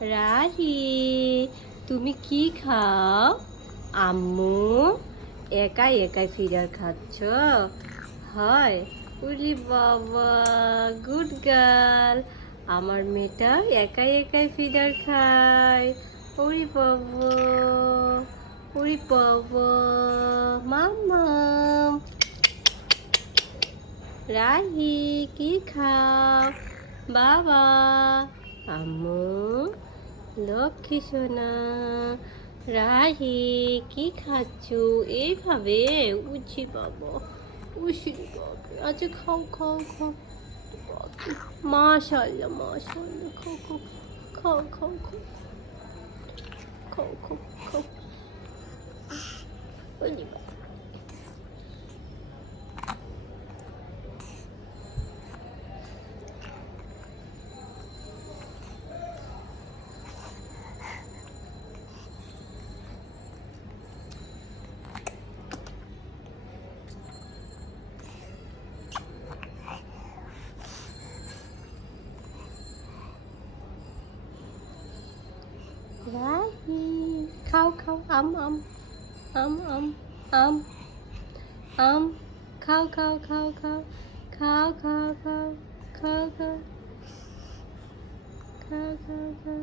রাহি, তুমি কি খাও? আম্মু একাই একাই ফিডার খাচ্ছ? হয়। উরি বাবা, গুড গার্ল। আমার মেয়েটা একাই একাই ফিডার খায়। উরি বাবা, উরি বাবা, মাম্মাম। রাহি, কি খাও? বাবা, আম্মু, লক্ষ্মী সোনা। রাহি, কি খাচ্ছ এইভাবে? উঠছি বাবা, উঠছি বাবা। আচ্ছা খাও খাও খাও। মাশাআল্লাহ মাশাআল্লাহ, খাও খাও খাও খাও খাও খাও খাও খাও। ওরে বাবা। রাহি, খাও খাও, আম আম আম আম আম আম, খাও খাও খাও খাও খাও খাও খাও খাও খাও খাও খাও খাও।